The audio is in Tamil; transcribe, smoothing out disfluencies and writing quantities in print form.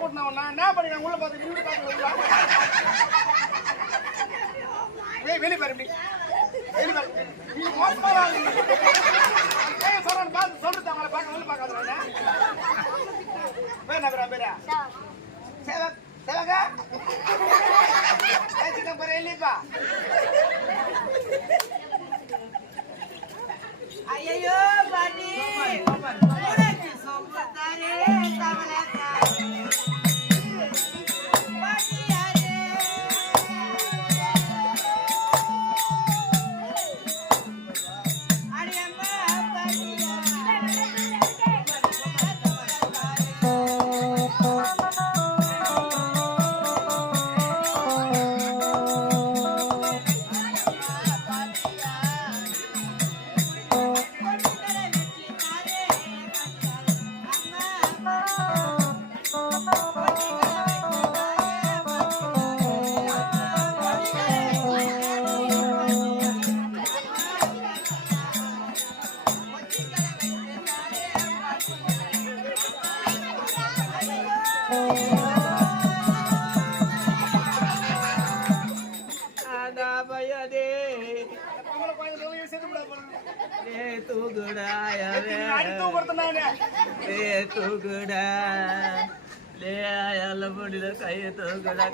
கூட்டினா என்ன பண்ணி உள்ள பார்த்து வீடு பார்த்து வெளியே பாரு வெளியே பாரு நீ மோசமா சொல்றேன் பார்த்து சொல்றது அவங்கள பார்க்க வந்து பார்க்காத பேரா பேரா சேவக் சேவகா சின்ன பேர் இல்லைப்பா ஐயோ பாட்டி சொம்பத்தாரே தவளக்கா तू गुड़ा ले आया लबड़ी कही तू गुड़ा